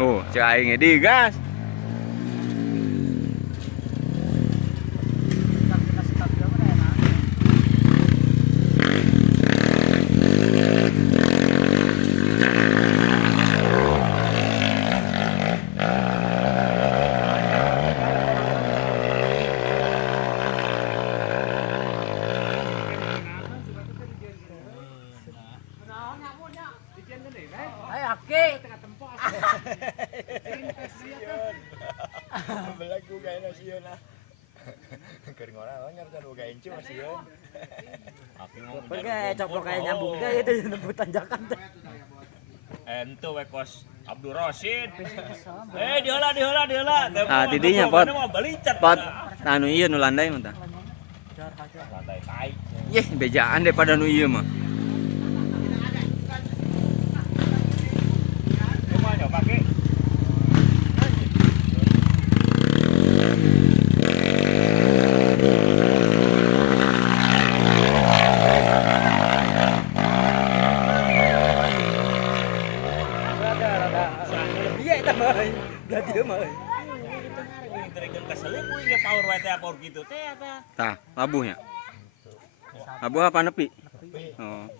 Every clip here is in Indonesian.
Oh, cek aing di gas. Belagu kayak nasion ah. Kering orang nyarta boga encu nasion. Pakai coplok kayak nyambung kayak itu nembut tanjakan teh. Ente we kos Abdul Rosid. Diolah. Ah, tidinya pot. Pot anu ieu nu landai mah tah. Lantai tai. Yeh, bejaan daripada nu ieu mah. Cuma nyoba ke. Iya eta mah. Berarti mah. Interekeun keselip we ge power wae teh power kitu teh eta. Tah, labuhnya. Labuh apa nepi? Oh.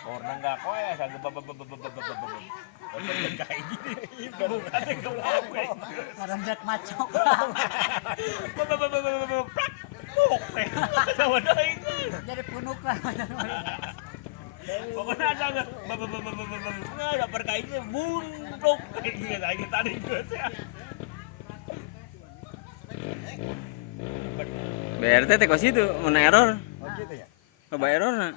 Power enggak koe asa kayak gini. Bukan teh gawe. Orang zat macok. Jadi punuk lah. Pokoknya ada nggak berkaitnya buntuk kayak gitu tadi gue sih. BRT teh kos itu mun error. Oh gitu ya. Coba error na.